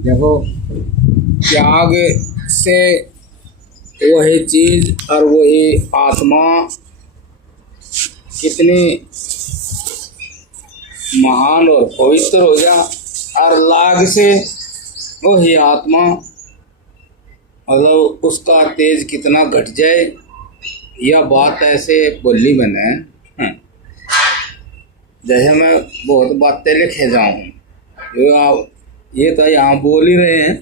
देखो, त्याग से वही चीज और वही आत्मा कितनी महान और पवित्र हो जा, और लाग से वही आत्मा मतलब उसका तेज कितना घट जाए। यह बात ऐसे बोली मैंने, जैसे मैं बहुत बातें लिखे जाऊँ, जो आप ये तो यहाँ बोल ही रहे हैं,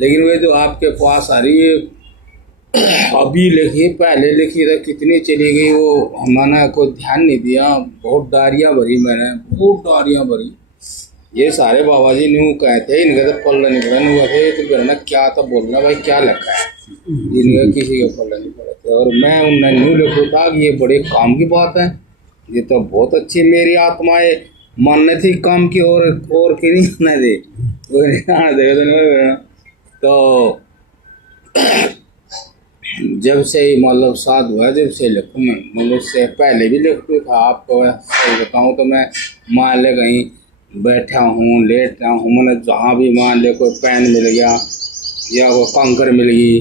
लेकिन वे जो आपके पास आ रही है अभी लिखी, पहले लिखी तो कितनी चली गई, वो मैंने कोई ध्यान नहीं दिया। बहुत डारियाँ भरी मैंने, बहुत डारियाँ भरी। ये सारे बाबा जी न्यू कहते इनका तो पल्ला नहीं पड़ा, न्यू थे तो करना क्या तो बोलना भाई क्या लिखा है, इनका किसी का पल्ला नहीं पड़ा था। और मैं उन्हें न्यू लिखू था कि ये बड़े काम की बात है, ये तो बहुत अच्छी मेरी आत्माएं मानने थी काम की, और की नहीं मानने दे तो जब से ही मतलब साध हुआ, जब से लिखूँ मैं, मतलब से पहले भी लिखता था। आपको सही बताऊँ तो मैं मान ले कहीं बैठा हूँ, लेट रहा हूँ, मैंने जहाँ भी मान ले कोई पेन मिल गया या कोई कंकर मिल गई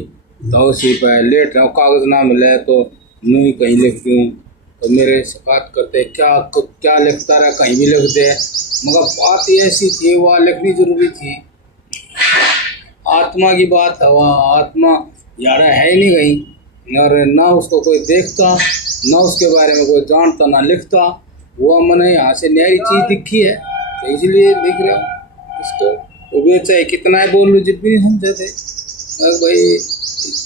तो उसी पर लेट रहा हूँ, कागज़ ना मिले तो यूँ ही कहीं लिखती हूँ। तो मेरे शिकायत करते क्या क्या लिखता रहा, कहीं भी लिखते हैं, मगर बात ऐसी थी वह लिखनी जरूरी थी। आत्मा की बात है, वहाँ आत्मा यार है ही नहीं कहीं, और ना उसको कोई देखता, ना उसके बारे में कोई जानता, ना लिखता। वो मैंने यहाँ से नई चीज़ दिखी है तो इसलिए लिख रहा हूँ इसको। तो वे चाहे कितना ही बोल लूँ, जब भी नहीं समझते भाई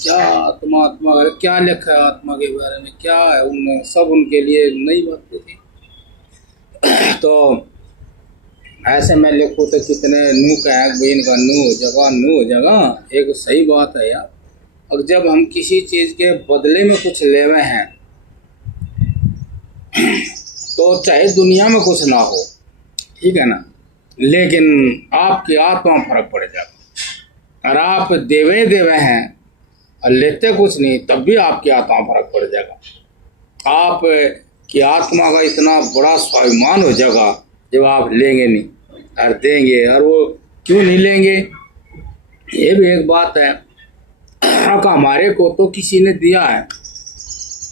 क्या आत्मा आत्मा क्या लिखा है, आत्मा के बारे में क्या है, उन सब उनके लिए नई बातें थी। तो ऐसे मैं लिखूँ तो कितने नू का है, इनका नू हो जगह एक सही बात है यार। और जब हम किसी चीज़ के बदले में कुछ लेवे हैं तो चाहे दुनिया में कुछ ना हो, ठीक है ना, लेकिन आपकी आत्मा में फर्क पड़ जाएगा। और आप देवे हैं और लेते कुछ नहीं, तब भी आपकी आत्मा में फर्क पड़ जाएगा। आप की आत्मा का इतना बड़ा स्वाभिमान हो जाएगा जब आप लेंगे नहीं और देंगे। और वो क्यों नहीं लेंगे, ये भी एक बात है। हमारे को तो किसी ने दिया है,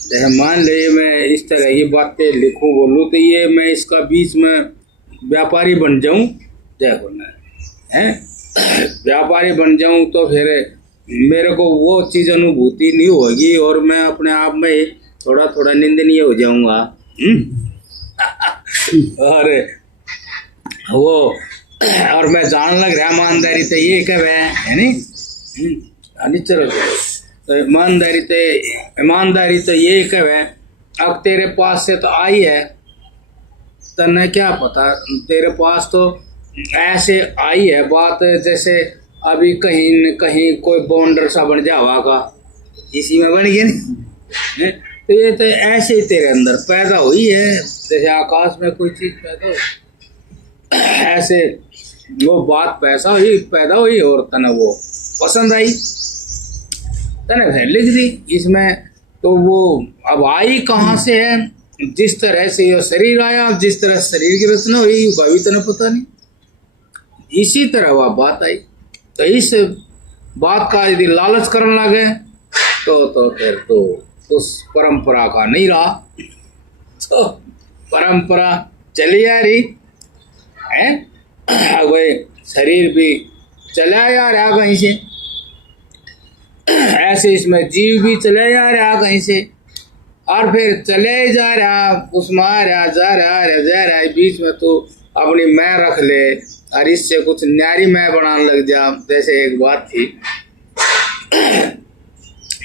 जैसे मान लीजिए मैं इस तरह की बातें लिखूं बोलूं तो ये मैं इसका बीच में व्यापारी बन जाऊं, जय गुरुनानक हैं, व्यापारी बन जाऊं तो फिर मेरे को वो चीज़ अनुभूति नहीं होगी और मैं अपने आप में थोड़ा थोड़ा निंदनीय हो जाऊंगा। और वो और मैं जान लग रहा ईमानदारी तो ये कब है नहीं, चलो तो ईमानदारी तो ये कब है। अब तेरे पास से तो आई है, तने क्या पता, तेरे पास तो ऐसे आई है बात, जैसे अभी कहीं न कहीं कोई बॉन्डर सा बन जावा का, इसी में बन गया नहीं। तो ये तो ऐसे ही तेरे अंदर पैदा हुई है, जैसे आकाश में कोई चीज़ पैदा हो, ऐसे वो बात पैदा हुई और तने वो पसंद आई, तने फिर लिख दी इसमें। तो वो अब आई कहाँ से है, जिस तरह से ये शरीर आया, जिस तरह शरीर की रचना हुई वह भी तने पता नहीं, इसी तरह वह बात आई। तो इस बात का यदि लालच करने लगे तो फिर तो उस परंपरा का नहीं रहा। तो परंपरा चली आ रही है, वही शरीर भी चला जा रहा कहीं से, ऐसे इसमें जीव भी चले जा रहा कहीं से, और फिर चले जा रहा, उसमें आ रहा जा रहा है, बीच में तो अपनी मैं रख ले और इससे कुछ न्यारी मैं बनाने लग जा। जैसे एक बात थी,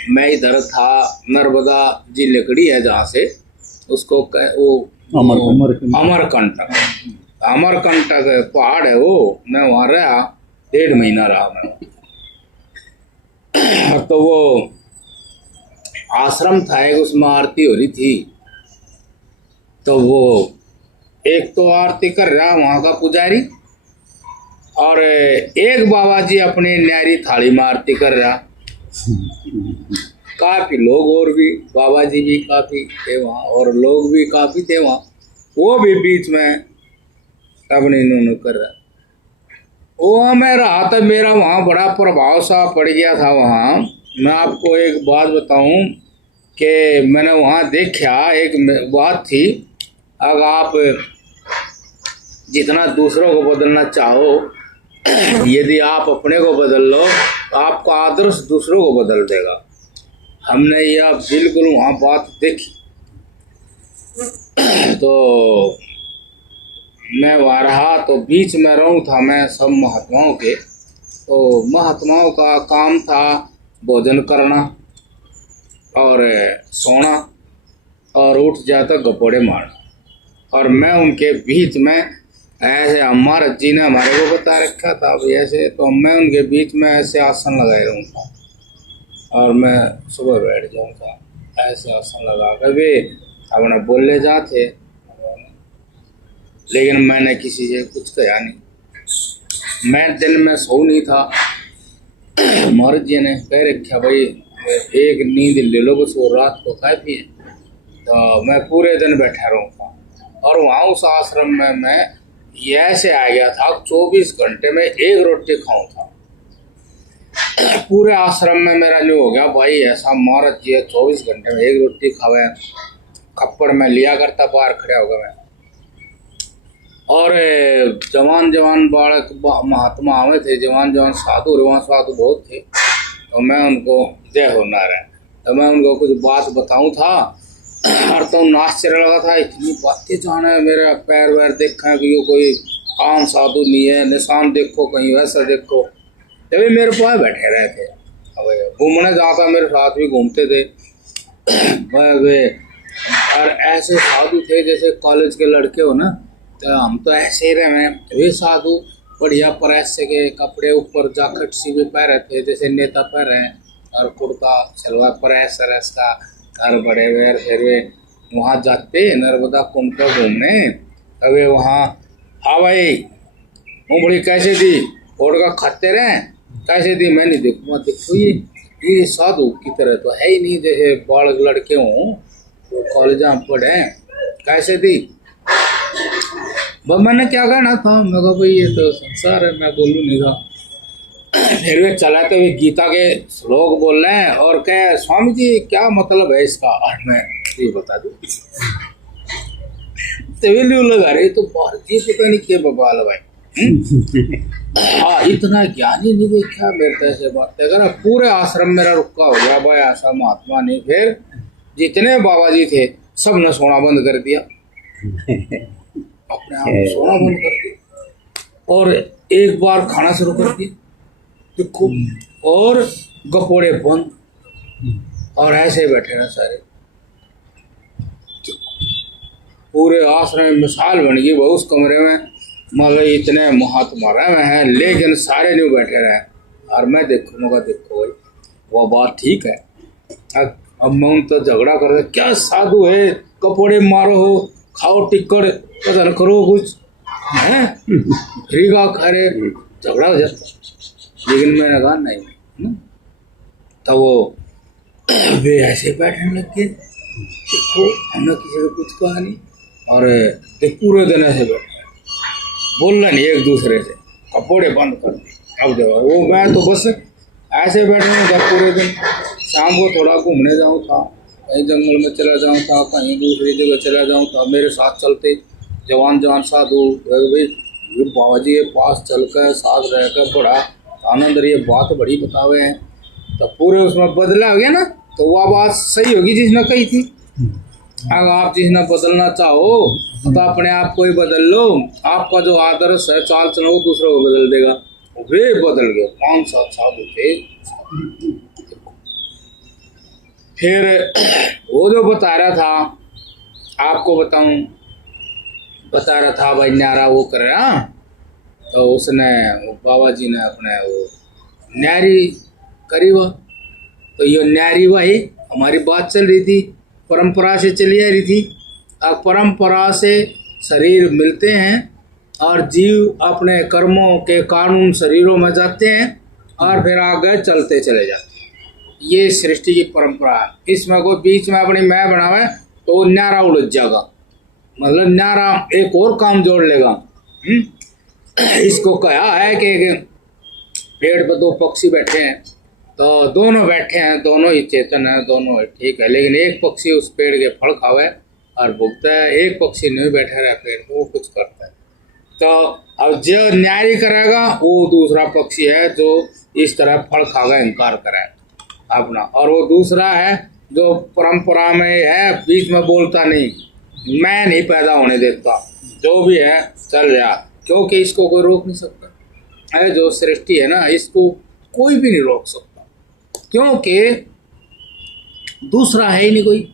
मैं इधर था, नर्मदा जी लकड़ी है जहाँ से, उसको वो अमरकंटक पहाड़ है वो, मैं वहाँ रहा 1.5 महीना रहा मैं। तो वो आश्रम था एक, उसमें आरती हो रही थी। तो वो एक तो आरती कर रहा वहाँ का पुजारी, और एक बाबा जी अपनी न्यारी थाली में आरती कर रहा। काफी लोग और भी, बाबा जी भी काफी थे वहाँ और लोग भी काफी थे वहाँ, वो भी बीच में अपने इन्होंने कर रहा। वो मैं रहा था, मेरा वहाँ बड़ा प्रभाव सा पड़ गया था वहाँ। मैं आपको एक बात बताऊं कि मैंने वहाँ देखा, एक बात थी, अगर आप जितना दूसरों को बदलना चाहो, यदि आप अपने को बदल लो तो आपका आदर्श दूसरों को बदल देगा। हमने यह बिल्कुल वहाँ बात देखी। तो मैं वहाँ रहा तो बीच में रहूँ था मैं सब महात्माओं के। तो महात्माओं का काम था भोजन करना और सोना और उठ जाता गपोड़े मारना। और मैं उनके बीच में ऐसे, हमारा जी ने हमारे को बता रखा था अभी ऐसे, तो मैं उनके बीच में ऐसे आसन लगाए रहूँगा और मैं सुबह बैठ जाऊँगा ऐसे आसन लगा कर भी अपने बोले जाते। लेकिन मैंने किसी से कुछ कहा नहीं। मैं दिन में सो नहीं था। महाराज जी ने कह रखा भाई एक नींद ले लो बस, वो रात को काफी है। तो मैं पूरे दिन बैठा रहूँगा। और वहाँ उस आश्रम में मैं ऐसे आ गया था 24 घंटे में एक रोटी खाऊं था। पूरे आश्रम में मेरा जो हो गया भाई ऐसा, महाराज जी 24 घंटे में एक रोटी खावे। खप्पड़ में लिया करता बाहर खड़ा होगा मैं। और जवान जवान बालक महात्मा आवे थे, जवान जवान साधु, वहाँ साधु बहुत थे। तो मैं उनको जय हो नारायण, तो मैं उनको कुछ बात बताऊं था। और तो आश्चर्य लगा था, इतनी बातें जाने, मेरा पैर वैर देखा कि कोई आम साधु नहीं है, निशान देखो कहीं वैसा देखो। तभी मेरे पास बैठे रहे थे। अब घूमने जाता मेरे साथ भी घूमते थे। और ऐसे साधु थे जैसे कॉलेज के लड़के हो ना, तो हम तो ऐसे ही रहे। वे साधु बढ़िया प्रेस के कपड़े, ऊपर जैकेट सी भी पहरे थे जैसे नेता पहरे, और कुर्ता सलवार प्रेस का। और बड़े वे फिर वे वहाँ जाते नर्मदा कुंड पर घूमने। अबे वहाँ, हाँ भाई उंगली कैसे दी, फोड़ का खाते रहे कैसे दी, मैं नहीं देखूँगा। देखो ये साधु की तरह तो है ही नहीं, जैसे बालक लड़के हों तो कॉलेज में पढ़े, कैसे दी। मैंने क्या कहना था, मैं कहा भाई ये तो संसार है, मैं बोलूँ नहीं था। फिर वे चलाते हुए गीता के श्लोक बोल रहे हैं और कहे स्वामी जी क्या मतलब है इसका, और मैं ये बता दूं। तवेली लगा रहे तो भारतीय पता नहीं क्या बवाल भाई। हाँ इतना ज्ञानी नहीं देखा मेरे से बात करा। पूरे आश्रम मेरा रुका हो गया भाई, ऐसा महात्मा नहीं। फिर जितने बाबा जी थे सब ने सोना बंद कर दिया, अपने आप सोना बंद कर दिया और एक बार खाना शुरू कर दिया देखो, और गपोड़े बंद और ऐसे बैठे ना सारे। पूरे आश्रम में मिसाल बन गई वो उस कमरे में, मगर इतने महात्मा रहे हैं लेकिन सारे नहीं बैठे रहे। और मैं देखूंगा देखो भाई वो बात ठीक है। अब मैं उन तो झगड़ा कर रहे, क्या साधु है, कपड़े मारो हो, खाओ टिक्कड़, पता न करो कुछ है, फ्री का खा रहे, झगड़ा हो जाता। लेकिन मैंने कहा नहीं। तो वो वे ऐसे बैठने लग गए, देखो हमने किसी को कुछ कहा नहीं। और पूरे दिन ऐसे बैठे बोलना नहीं एक दूसरे से, कपड़े बंद कर दिए। अब देखो वो मैं तो बस ऐसे बैठे था पूरे दिन। शाम को थोड़ा घूमने जाऊँ था, कहीं जंगल में चला जाऊँ था, कहीं दूसरी जगह चला जाऊँ था। मेरे साथ चलते जवान जवान साधु भाई बाबा जी के पास चल कर साथ रह कर बड़ा आनंद रही, बात बड़ी बतावे हैं। तो पूरे उसमें बदला हो गया ना, तो वह बात सही होगी जिसने कही थी। अगर आप जिसने बदलना चाहो तो अपने आप को ही बदल लो। आपका जो आदर्श है चाल चलो वो दूसरों को बदल देगा। वे बदल गए, 5-7 साधु थे। फिर वो जो बता रहा था, आपको बताऊं, बता रहा था भाई न्यारा वो कर रहा, तो उसने बाबा जी ने अपने वो न्यारी करी हुआ। तो ये न्यारी वही हमारी बात चल रही थी, परंपरा से चली आ रही थी। अब परंपरा से शरीर मिलते हैं और जीव अपने कर्मों के कानून शरीरों में जाते हैं और फिर आगे चलते चले जाते हैं। ये सृष्टि की परंपरा है। इसमें कोई बीच में अपनी मैं बनावे तो न्यारा उलझ जाएगा, मतलब न्यारा एक और काम जोड़ लेगा। इसको कहा है कि पेड़ पर दो पक्षी बैठे हैं, तो दोनों बैठे हैं, दोनों ही चेतन है, दोनों ही ठीक है, लेकिन एक पक्षी उस पेड़ के फल खावे और भुगता है, एक पक्षी नहीं बैठा रहा पेड़ पर, वो कुछ करता है। तो अब जो न्याय करेगा वो दूसरा पक्षी है जो इस तरह फल खावे इनकार करे अपना, और वो दूसरा है जो परंपरा में है, बीच में बोलता नहीं, मैं नहीं पैदा होने देता, जो भी है चल जा, क्योंकि इसको कोई रोक नहीं सकता है। जो सृष्टि है ना, इसको कोई भी नहीं रोक सकता, क्योंकि दूसरा है ही नहीं कोई।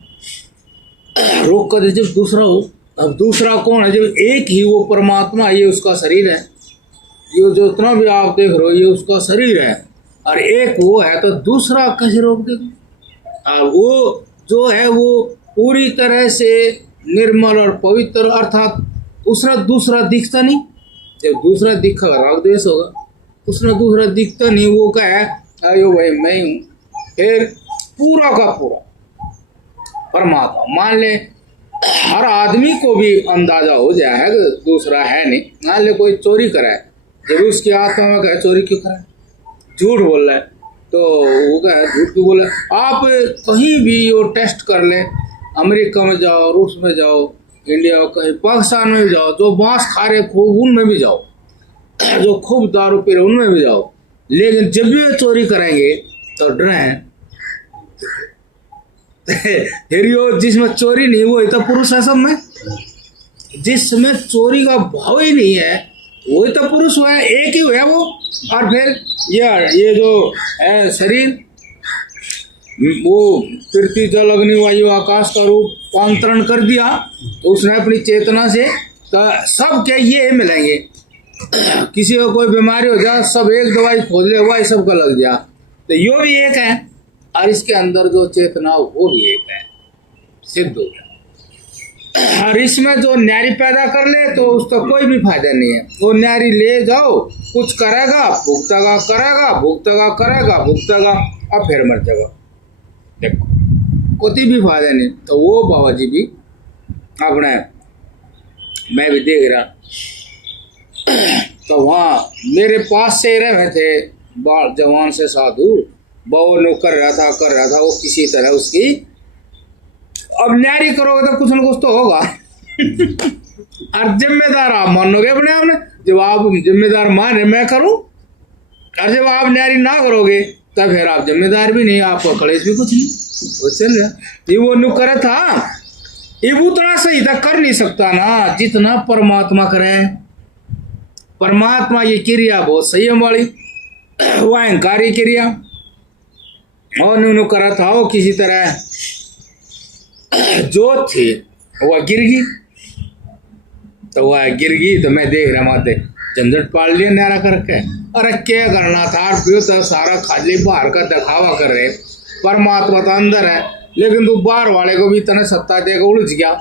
रोक कर जब दूसरा हो, अब दूसरा कौन है? जब एक ही वो परमात्मा, ये उसका शरीर है, ये जो इतना भी आप देख रहे हो ये उसका शरीर है, और एक वो है, तो दूसरा कैसे रोक देगा? वो जो है वो पूरी तरह से निर्मल और पवित्र, अर्थात उसका दूसरा दिखता नहीं। जब दूसरा दिखा राग देश होगा, उसने दूसरा दिखता नहीं, वो क्या है? अयो भाई मैं हूँ। फिर पूरा का पूरा परमात्मा, मान ले हर आदमी को भी अंदाजा हो जाए कि दूसरा है नहीं। मान ले कोई चोरी कराए, जब उसकी आत्मा में कहे चोरी क्यों कराए, झूठ बोल रहा है, तो वो क्या है, झूठ क्यों बोल रहा है? आप कहीं भी वो टेस्ट कर ले, अमेरिका में जाओ, रूस में जाओ, इंडिया कहीं, पाकिस्तान में भी जाओ, जो बांस खा रहे खूब उनमें भी जाओ, जो खूब दारू पी रहे उनमें भी जाओ, लेकिन जब भी चोरी करेंगे तो डरे। फिर यो जिसमें चोरी नहीं, वो तो पुरुष है सब में। जिसमें चोरी का भाव ही नहीं है वही तो पुरुष हुआ है, एक ही हुआ वो। और फिर ये जो है शरीर, वो पृथ्वी जल अग्नि वायु आकाश का रूप पांतरण कर दिया, तो उसने अपनी चेतना से, तो सब क्या ये मिलेंगे। किसी को कोई बीमारी हो जाए, सब एक दवाई खोज ले, वही सबका लग गया, तो यो भी एक है, और इसके अंदर जो चेतना वो भी एक है, सिद्ध हो गया। और इसमें जो न्यारी पैदा कर ले तो उसका कोई भी फायदा नहीं है। वो न्यारी ले जाओ, कुछ करेगा, भुगतेगा, करेगा, भुगतेगा, करेगा, भुगतेगा, अब फिर मर जाएगा, देखो कोई भी फायदा नहीं। तो वो बाबा जी भी अपने, मैं भी देख रहा, तो वहाँ मेरे पास से रहे थे बाल जवान से साधु, वो कर रहा था वो किसी तरह उसकी, अब न्यारी करोगे तो कुछ न कुछ तो होगा। और जिम्मेदार आप मानोगे अपने आप ने, जब आप जिम्मेदार मान मैं करूं, और जब आप न्यारी ना करोगे तब फिर आप जिम्मेदार भी नहीं, आपको कलेश भी कुछ नहीं, वो चल रहा। ये वो नु करे था, ये उतना सही तक कर नहीं सकता ना जितना परमात्मा करे। परमात्मा ये क्रिया बहुत संयम वाली, वो अहंकारी क्रिया, और नु करा था वो किसी तरह जो थी वह गिर गई, तो वह गिर गई, तो मैं देख रहा माते झंझट पाल लिया न्यारा करके। अरे क्या करना था, तो सारा खाली बाहर का दिखावा कर रहे, परमात्मा तो अंदर है, लेकिन तू बाहर वाले को भी तने सत्ता देकर उलझ गया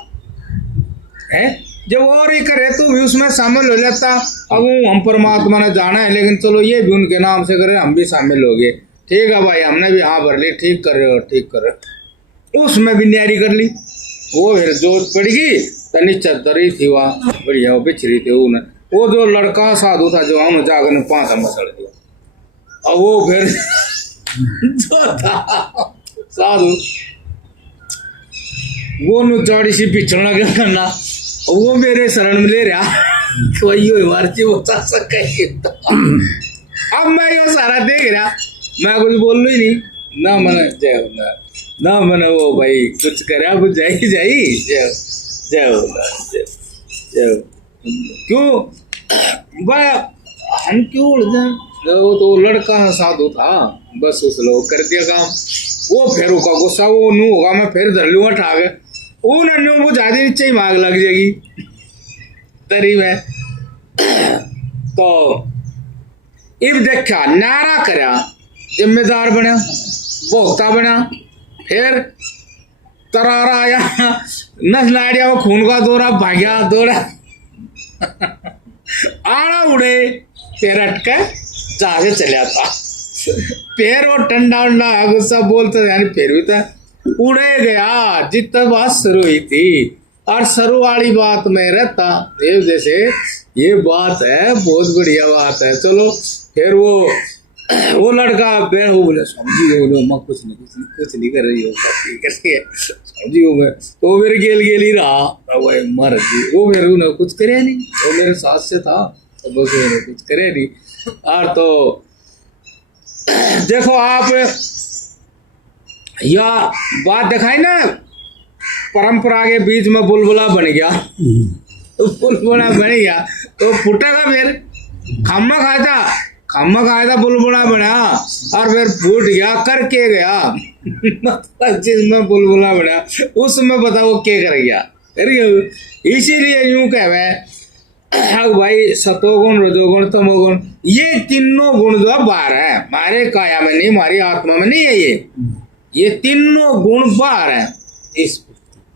है। जब और ही करे तो भी उसमें शामिल हो जाता। अब हम परमात्मा ने जाना है, लेकिन चलो ये भी उनके नाम से करे, हम भी शामिल हो गए, ठीक है भाई, हमने भी हाँ भर ली, ठीक कर रहे हो, ठीक कर रहे हो। उसमें भी न्यारी कर ली, वो फिर जोत पड़ गई, तनी चदरी थी वहाँ बढ़िया, वो बिछड़ी थी उन्हें, वो जो लड़का साधु था जो हम जाकर ने 5 मसड़ दिया। अब वो फिर जो था साधु, वो नु चौड़ी सी पिछड़ लगे करना, वो मेरे शरण में ले रहा, तो यो मारती वो सके। अब मैं यो सारा देख रहा, मैं कुछ बोल ही नहीं, ना मैंने जय ना मैंने वो भाई कुछ करा, वो जाई जय जय जय। क्यों भाई हम क्यों उलझे? वो तो लड़का साधु था, बस उस लोग कर दिया काम, वो फिर उसका गुस्सा वो नू होगा, मैं फिर धर लूंगा ठाक, वो नन्नू वो ज्यादा नीचे ही मांग लग जाएगी तरी में। तो इब देखा नारा करा, जिम्मेदार बना, भोक्ता बना, फिर तरारा आया, नस लाड़िया, वो खून का दौरा भाग्या दौड़ा, आड़ा उड़े, फिर अटके जहां से चले आता, फिर वो ठंडा उंडा गुस्सा बोलते, यानी फिर भी तो उड़े गया जितना बात शुरू हुई थी। और सरू वाली बात में रहता ये जैसे ये बात है, बहुत बढ़िया बात है। चलो फिर वो लड़का बेर हो बोले समझी हो मैं कुछ नहीं कर रही हो, समझी हो मैं तो मेरे गेल ही रहा वो मर गई। वो मेरे ने कुछ करे नहीं, वो मेरे साथ से था तो बस मैंने कुछ करे नहीं। और तो देखो आप या बात दिखाई ना, परंपरा के बीच में बुलबुला बन गया, तो बुलबुला बन गया तो फूटेगा फिर। खम्मा खाया था बुलबुला बना और फिर फूट गया करके गया। मतलब जिसमें बुलबुला बना उसमें बताओ क्या कर गया, इसीलिए यूं कहवे भाई सतोगुण रजोगुण तमोगुण ये तीनों गुण जो बाहर है, हमारे काया में नहीं, हमारी आत्मा में नहीं है। ये तीनों गुण बाहर है इस,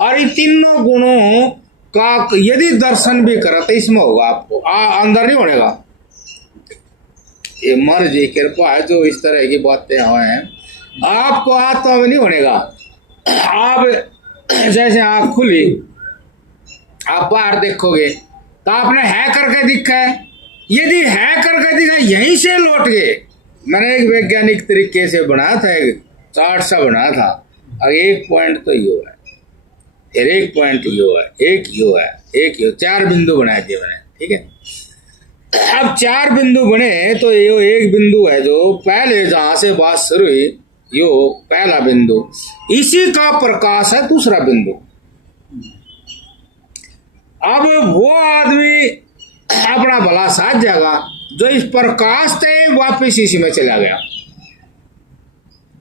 और ये तीनों गुणों का यदि दर्शन भी करा तो इसमें होगा आपको, अंदर नहीं होने का। ये मर जी कृपा है जो इस तरह की बातें हुए हैं, आपको आत्मा में नहीं होने का। आप जैसे आँख खुली, आप बाहर देखोगे तो आपने है करके दिखा है, यदि है करके दिखा यहीं से लौट गए। मैंने एक वैज्ञानिक तरीके से बनाया था, एक चार्ट सा बनाया था। अब एक पॉइंट तो यो है, फिर एक पॉइंट यो है, एक यो है, एक यो, 4 बिंदु बनाए थे मैंने, ठीक है। अब 4 बिंदु बने तो यो एक बिंदु है जो पहले जहां से बात शुरू हुई, यो पहला बिंदु, इसी का प्रकाश है दूसरा बिंदु। अब वो आदमी अपना भला साथ जाएगा जो इस प्रकाश से वापिस इसी में चला गया।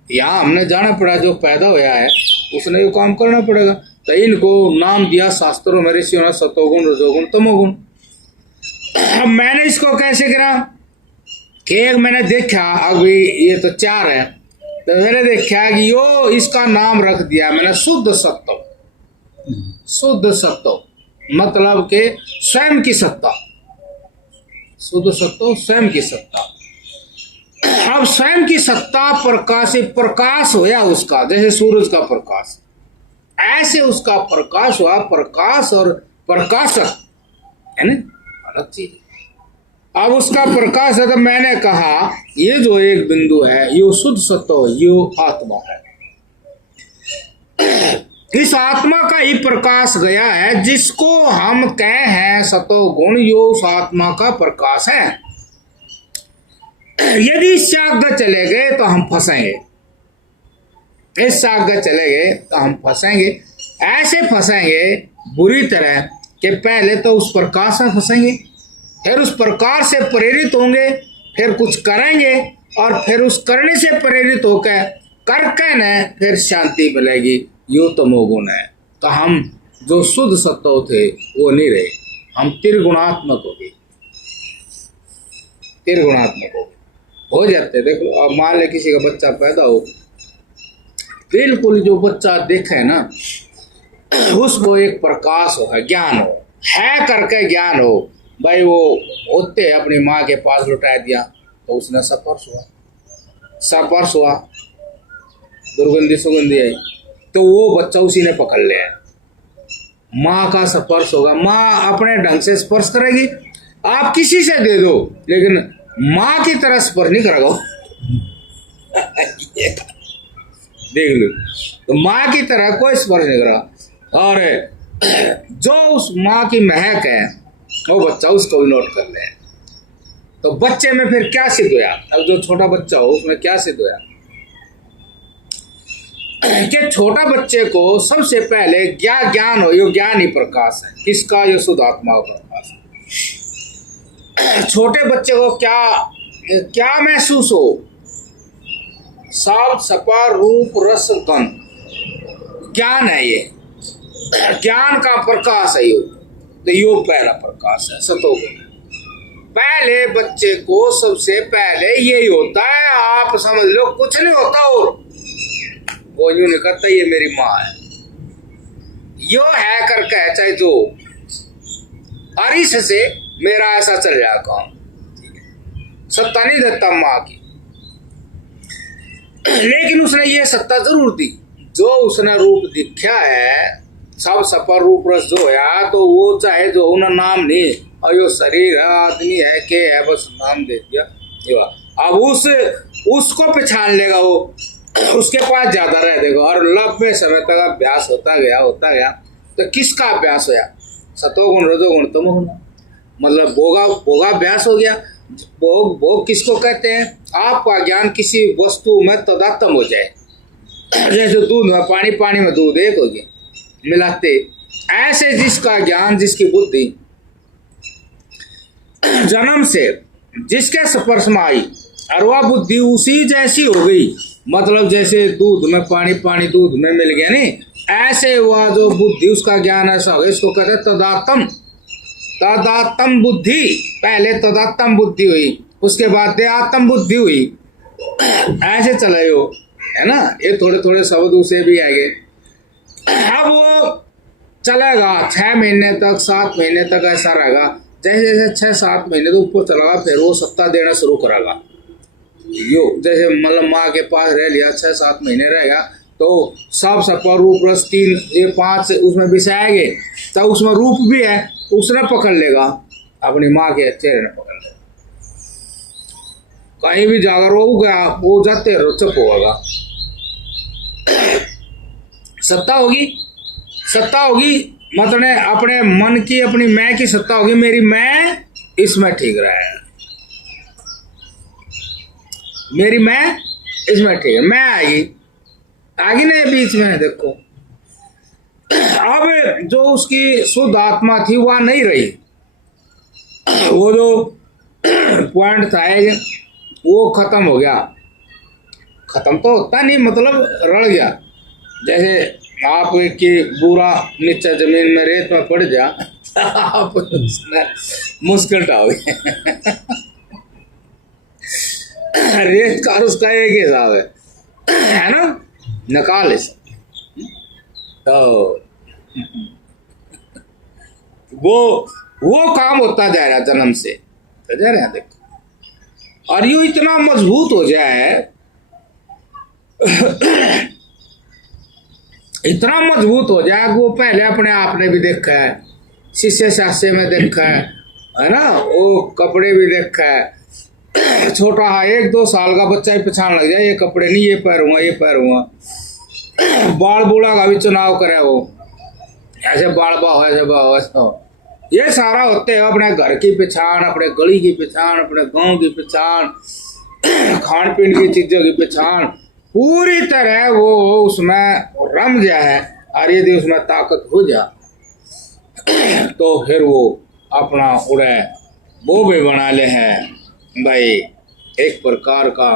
यहाँ हमने जाना पड़ा, जो पैदा होया है उसने ये काम करना पड़ेगा। तो इनको नाम दिया शास्त्रों में ऋषियों ने सतोगुण रजोगुण तमोगुण। अब मैंने इसको कैसे करा कि एक मैंने देखा, अभी ये तो 4 है, तो मैंने देखा कि यो इसका नाम रख दिया मैंने शुद्ध सत्व। शुद्ध सत्व मतलब के स्वयं की सत्ता, शुद्ध सत्व स्वयं की सत्ता। अब स्वयं की सत्ता प्रकाश होया उसका, जैसे सूरज का प्रकाश, ऐसे उसका प्रकाश हुआ। प्रकाश और प्रकाशक है ना अलग चीज। अब उसका प्रकाश है तो मैंने कहा ये जो एक बिंदु है ये शुद्ध सत्व, ये आत्मा है। इस आत्मा का ही प्रकाश गया है, जिसको हम कहे हैं सतोगुण, यो उस आत्मा का प्रकाश है। यदि इससे आगे चले गए तो हम फंसेंगे, इससे आगे चले गए तो हम फंसेंगे। ऐसे फंसेंगे बुरी तरह कि पहले तो उस प्रकाश में फंसेंगे, फिर उस प्रकाश से प्रेरित होंगे, फिर कुछ करेंगे, और फिर उस करने से प्रेरित होकर करके न फिर शांति मिलेगी। यो तमोगुण है। तो हम जो शुद्ध सत्व थे वो नहीं रहे, हम त्रिगुणात्मक हो गए, त्रिगुणात्मक हो जाते। देखो अब मान ले किसी का बच्चा पैदा हो, बिल्कुल जो बच्चा देखे ना उसको एक प्रकाश हो, है ज्ञान हो, है करके ज्ञान हो। भाई वो होते अपनी माँ के पास लुटा दिया तो उसने स्पर्श हुआ, दुर्गंधी सुगंधी आई तो वो बच्चा उसी ने पकड़ लिया। माँ का स्पर्श होगा, माँ अपने ढंग से स्पर्श करेगी, आप किसी से दे दो लेकिन माँ की तरह स्पर्श नहीं करेगा। देख लो, तो माँ की तरह कोई स्पर्श नहीं करेगा। और जो उस माँ की महक है वो बच्चा उसको भी नोट कर ले। तो बच्चे में फिर क्या सिद्ध होया, अब जो छोटा बच्चा हो उसमें क्या सिद्ध होया कि छोटा बच्चे को सबसे पहले ज्ञान हो, यो ज्ञान ही प्रकाश है। किसका? यो शुद्ध आत्मा का प्रकाश है। छोटे बच्चे को क्या महसूस हो? शब्द सपा रूप रस गंध, ज्ञान है ये, ज्ञान का प्रकाश है यो। तो यो पहला प्रकाश है सतोगुण। पहले बच्चे को सबसे पहले यही होता है, आप समझ लो कुछ नहीं होता। और वो यूं नहीं करता ये मेरी माँ है, यो है करके है चाहे जो, और इससे मेरा ऐसा चल रहा काम, सत्ता नहीं देता माँ की, लेकिन उसने ये सत्ता जरूर दी। जो उसने रूप दिखा है सब सफर रूप रस जो है तो वो चाहे जो उन्हें नाम नहीं, और यो शरीर है, आदमी है, के है, बस नाम दे दिया ये बात। अब उसको पहचान लेगा वो, उसके पास ज्यादा रह देगा, और लंबे समय तक अभ्यास होता गया। तो किसका अभ्यास होया? सतोगुण, रजोगुण, तमोगुण, मतलब भोगाभ्यास हो गया। भोग किसको कहते हैं? आपका ज्ञान किसी वस्तु में तदात्म हो जाए, जैसे दूध में पानी, पानी में दूध एक हो गया मिलाते, ऐसे जिसका ज्ञान, जिसकी बुद्धि जन्म से जिसके स्पर्श में आई और वह बुद्धि उसी जैसी हो गई, मतलब जैसे दूध में पानी, पानी दूध में मिल गया नहीं, ऐसे वह जो बुद्धि उसका ज्ञान ऐसा हो गया, इसको कहते हैं तदात्म। तदात्म बुद्धि, पहले तदात्म बुद्धि हुई, उसके बाद देहात्म बुद्धि हुई, ऐसे चले हो, है ना। ये थोड़े थोड़े शब्द उसे भी आएंगे। अब वो चलेगा 6 महीने तक, 7 महीने तक ऐसा रहेगा। जैसे जैसे 6-7 महीने तो ऊपर चलेगा, फिर वो सत्ता देना शुरू करेगा। यो जैसे मतलब माँ के पास रह लिया, 6-7 महीने रहेगा, तो सब सफर रूप रस 3 ये 5 उसमें बिछाएंगे, तब उसमें रूप भी है, उसने पकड़ लेगा, अपनी माँ के चेहरे ने पकड़ लेगा। कहीं भी जाकर वो गया, वो जाते रहो, चुप होगा। सत्ता होगी मतलब अपने मन की, अपनी मैं की सत्ता होगी, मेरी मैं इसमें ठीक रहे, मेरी मैं इसमें ठीक है, मैं आएगी ना बीच में। देखो अब जो उसकी शुद्ध आत्मा थी वह नहीं रही, वो जो पॉइंट था वो खत्म हो गया। खत्म तो होता नहीं, मतलब रड़ गया। जैसे आप की बुरा नीचे जमीन में रेत में पड़ जा, आप मुश्किल हो गया। रेत का उसका एक हिसाब है ना, निकाल इसे। तो वो काम होता जा रहा जन्म से, जा रहे हैं देखो। और यू इतना मजबूत हो जाए, इतना मजबूत हो जाए, वो पहले अपने आप ने भी देखा है, शीशे शाशे में देखा है ना, वो कपड़े भी देखा है। छोटा हाँ 1-2 साल का बच्चा ही पहचान लग जाए, ये कपड़े नहीं, ये पहनूंगा, ये पहनूंगा। बाल बूढ़ा का भी चुनाव करे, वो ऐसे बाल बाहो, ऐसे बाहो, ऐसे। ये सारा होते हैं अपने घर की पहचान, अपने गली की पहचान, अपने गांव की पहचान, खान पीन की चीजों की पहचान, पूरी तरह वो उसमें रम गया है। और यदि उसमें ताकत हो जा तो फिर वो अपना उड़े वो भी बना ले है भाई, एक प्रकार का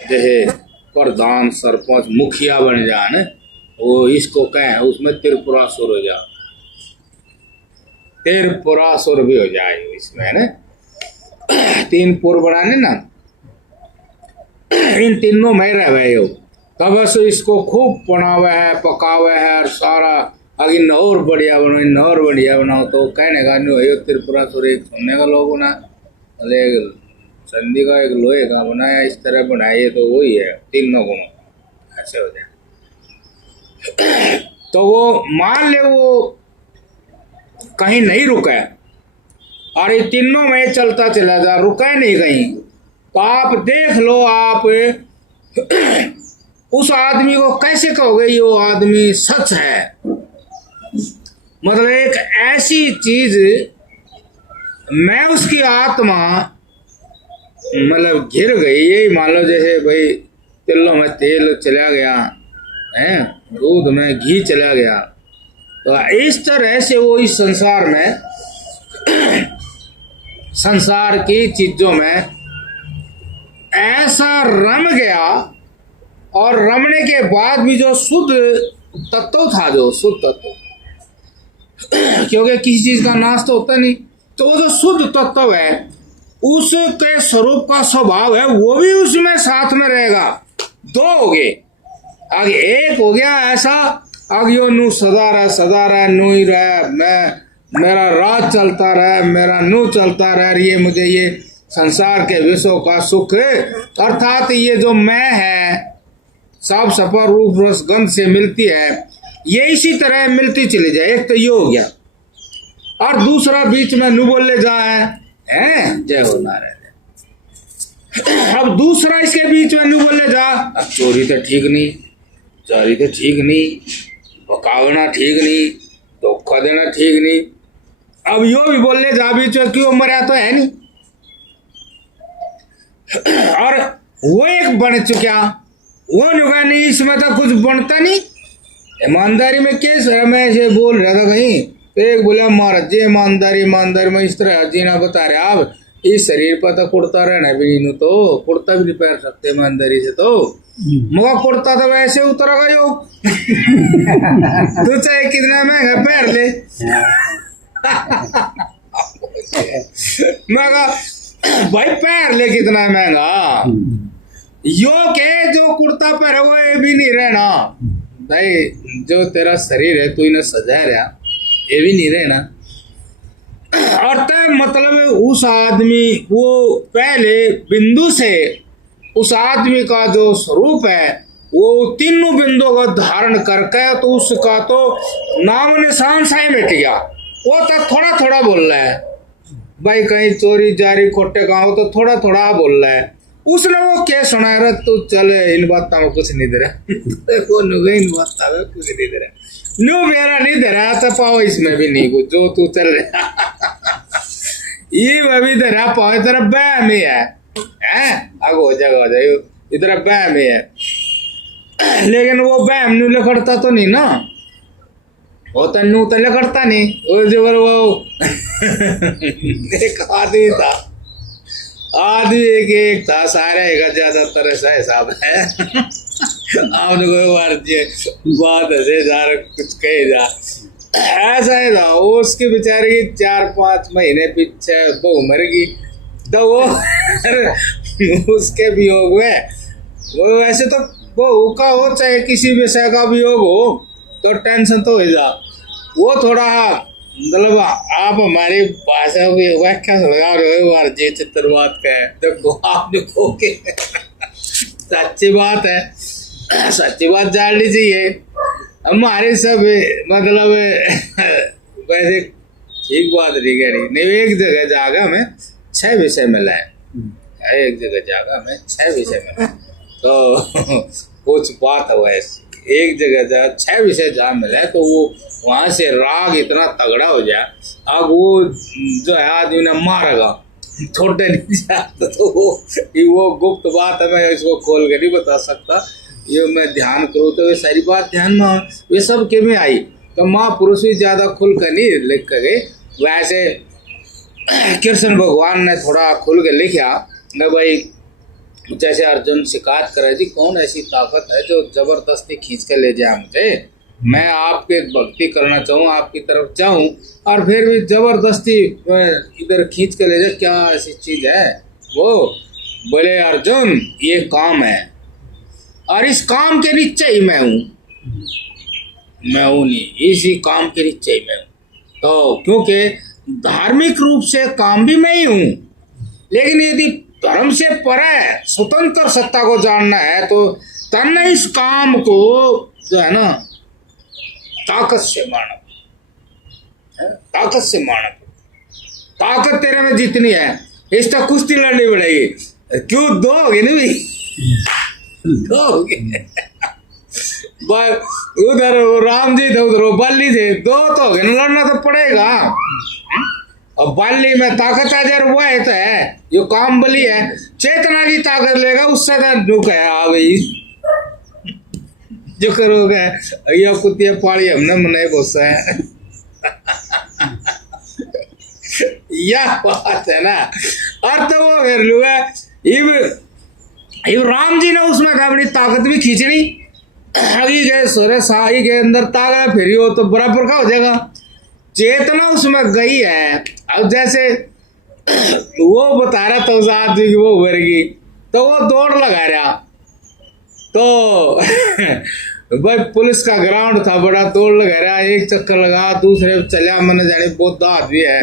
जैसे प्रधान, सरपंच, मुखिया बन जा न, वो इसको कहें, उसमें त्रिपुरासुर हो जा, त्रिपुरासुर भी हो जाए इसमें न। 3 पुर बनाने ना, इन तीनों में रह गए हो, तब बस इसको खूब बनावे है, पकावे है, और सारा आगे नौर बढ़िया बनाओ, तो कहने का नहीं, त्रिपुरासुर एक सुनने का लोग बना, संधि का एक लोहे का बनाया, इस तरह बनाइए, तो वही है, तीनों गुण ऐसे हो जाए। तो वो मान ले वो कहीं नहीं रुका, और ये तीनों में चलता चला जा, रुका नहीं कहीं। तो आप देख लो, आप उस आदमी को कैसे कहोगे ये आदमी सच है? मतलब एक ऐसी चीज मैं उसकी आत्मा मतलब घिर गई, यही मान लो जैसे भाई तिलों में तेल चला गया है, दूध में घी चला गया, तो इस तरह से वो इस संसार में संसार की चीजों में ऐसा रम गया, और रमने के बाद भी जो शुद्ध तत्व था, जो शुद्ध तत्व, क्योंकि किसी चीज का नाश तो होता नहीं, तो वो जो शुद्ध तत्व है उसके स्वरूप का स्वभाव है, वो भी उसमें साथ में रहेगा। 2 हो गए, आगे 1 हो गया ऐसा, आगे यो नू सदा रहे, नू ही रहे, मैं मेरा राज चलता रहे, मेरा नू चलता रहे, ये मुझे ये संसार के विषयों का सुख, अर्थात ये जो मैं है सब सफर रूप रस गंध से मिलती है, ये इसी तरह मिलती चली जाए। एक तो ये हो गया, और दूसरा बीच में नू बोले जा है जय हो नारायण। अब दूसरा इसके बीच में नू बोले जा, अब चोरी तो ठीक नहीं, चोरी तो ठीक नहीं, भकावना ठीक नहीं, धोखा देना ठीक नहीं। अब यो भी बोले जा बीच में क्यों मरा तो है नहीं। और वो एक बन चुका, वो नुका नहीं, इसमें तो कुछ बनता नहीं। ईमानदारी में केस है, मैं ऐसे बोल रहा था कहीं, तो एक बोला महाराज जी ईमानदारी ईमानदारी में इस तरह जीना बता रहे आप, इस शरीर पर तो कुर्ता रहना भी नहीं, तो कुर्ता भी नहीं पहन सकते ईमानदारी से। तो मगर कुर्ता तो वैसे उतरेगा यो तो चाहे कितना महंगा पहन ले। मैं कहा भाई पहन ले कितना महंगा, यो के जो कुर्ता पहने वो ये भी नहीं रहना भाई, जो तेरा शरीर है तू इन्हें सजा रहा ये भी नहीं रहना। और तय मतलब उस आदमी वो पहले बिंदु से उस आदमी का जो स्वरूप है वो तीनों बिंदुओं को धारण करके तो उसका तो नाम निशान सा ही मिट गया। वो तो थोड़ा थोड़ा बोल रहा है भाई, कहीं चोरी जारी खोटे गाँव तो थोड़ा थोड़ा बोल रहा है। उसने वो क्या सुना रहा, तो चले इन बातों में कुछ नहीं दे रहा वो इन बातों में कुछ नहीं दे रहा, नो मेरा नहीं दे रहा तो पाओ इसमें भी नहीं कुछ जो तू चल रहा ये भी दे रहा पाओ, इधर बैम ही है आगे हो जाएगा इधर बैम ही है। लेकिन वो बैम नू लकड़ता तो नहीं ना, वो तो नू तो लकड़ता नहीं। वो जो वो एक आदमी था, आदमी एक था, सारे का ज्यादातर ऐसा हिसाब है आपने कोई बात ऐसे जा कुछ कहे जा ऐसा ही था। वो उसके बेचारे की 4-5 महीने पीछे बहू मर गई, तो वो उसके वियोग में वो वैसे तो बहू का हो चाहे किसी विषय का वियोग हो तो टेंशन तो हो जा। वो थोड़ा मतलब आप हमारी भाषा की व्याख्या लगा रहे हो जी चित्र बात का है, देखो आप देखो के सच्ची बात है, सच्ची बात जान लीजिए। हमारे सब मतलब वैसे ठीक बात नहीं कह रही नहीं। एक जगह जागा में 6 विषय मिला है, एक जगह जागा में 6 विषय मिला है, तो कुछ बात है वैसे एक जगह जा 6 विषय जहाँ मिला है, तो वो वहां से राग इतना तगड़ा हो जाए, अब वो जो है आदमी ने मारेगा छोटे नहीं जाता। तो वो गुप्त बात है, मैं इसको खोल के नहीं बता सकता, ये मैं ध्यान करूँ तो ये सारी बात ध्यान में वे सब के में आई। तो महापुरुष भी ज्यादा खुल कर नहीं लिख कर गए, वैसे कृष्ण भगवान ने थोड़ा खुल के लिखा न भाई, जैसे अर्जुन शिकायत करे जी कौन ऐसी ताकत है जो जबरदस्ती खींच के ले जाए मुझे, मैं आपके भक्ति करना चाहूँ आपकी तरफ जाऊँ और फिर भी जबरदस्ती इधर खींच के ले जाए, क्या ऐसी चीज है। वो बोले अर्जुन ये काम है और इस काम के नीचे ही मैं हूँ, मैं हूँ नहीं, इसी काम के नीचे ही मैं हूँ। तो क्योंकि धार्मिक रूप से काम भी मैं ही हूँ, लेकिन यदि धर्म से परे स्वतंत्र सत्ता को जानना है तो तन इस काम को जो है ना ताकत से माना, ताकत से माना। ताकत तेरे में जितनी है इसका कुश्ती लड़नी पड़ेगी, क्यों दो होगी नहीं भाई, दो होगी उधर राम जी थे उधर बल्ली थे, दो तो होगे ना, लड़ना तो पड़ेगा। और बल्ली में ताकत आ जाए वो है तो है, जो काम बली है चेतना की ताकत लेगा उससे तो दुख है आ गई जो करोगे ये कुत्ते पाड़ी हमने मनाई बहुत है यह बात है ना। और तो वो फिर लू है इब राम जी ने उसमें अपनी ताकत भी खींचनी, अभी गए सोरे शाही के अंदर ताकत फिर हो तो बराबर का हो जाएगा, चेतना उसमें गई है। अब जैसे वो बता रहा था उस आदमी की वो उभरेगी तो वो दौड़ लगा रहा, तो भाई पुलिस का ग्राउंड था बड़ा, दौड़ लगा रहा, एक चक्कर लगा दूसरे चलिया, मैंने जाने बहुत आदमी है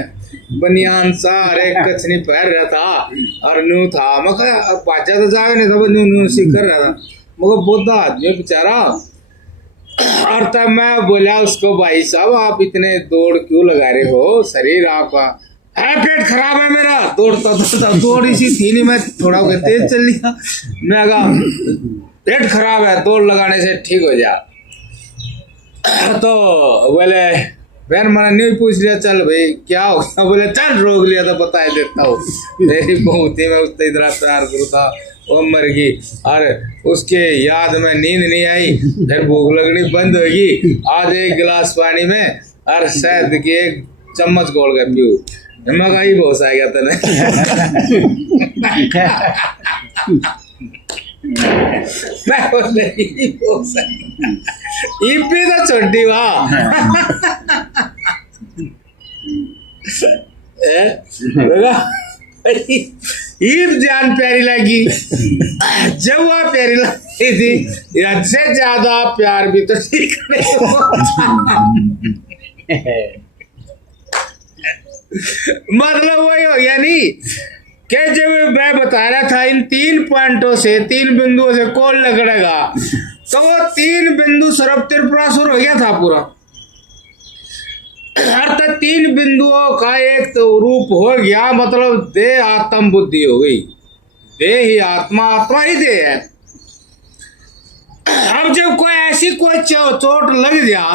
बनियान सारे कछ नहीं पहन रहा था और न्यू था, मैं बाजा तो जावे नहीं था, न्यू न्यू सी कर रहा था, मगर बहुत आदमी बेचारा और तब मैं बोला उसको, भाई साहब आप इतने दौड़ क्यों लगा रहे हो, शरीर आपका है, पेट खराब है मेरा, दौड़ता दौड़ता थोड़ी सी थी नहीं, मैं थोड़ा तेज चल लिया। मैं कहा पेट खराब है, दौड़ लगाने से ठीक हो जा। तो बोले फिर मैंने नहीं पूछ लिया, चल भाई क्या हो गया, बोले चल रोक लिया तो बता देता हूँ। मेरी बहू थी, मैं उससे इतना प्यार करूँ था, वो मर गई और उसके याद में नींद नहीं आई, फिर भूख लगनी बंद होगी, आज एक गिलास पानी में और शहद की एक चम्मच घोल के पीऊ, मैं ही बहुत आ गया तेने। मैं बोले इपी तो छोटी वाह ईद जान प्यारी लगी, जब वह प्यारी लगी थी, इससे ज्यादा प्यार भी तो ठीक नहीं होता। मतलब वही हो गया नहीं कि जब मैं बता रहा था इन 3 पॉइंटों से, 3 बिंदुओं से कौन लगड़ेगा, तो वो 3 बिंदु सर्व त्रिपुरासुर हो गया था पूरा। अर्थात 3 बिंदुओं का एक तो रूप हो गया, मतलब देह आत्म बुद्धि हो गई, देह ही आत्मा, आत्मा ही देह है। अब जब कोई ऐसी कोई चोट लग जा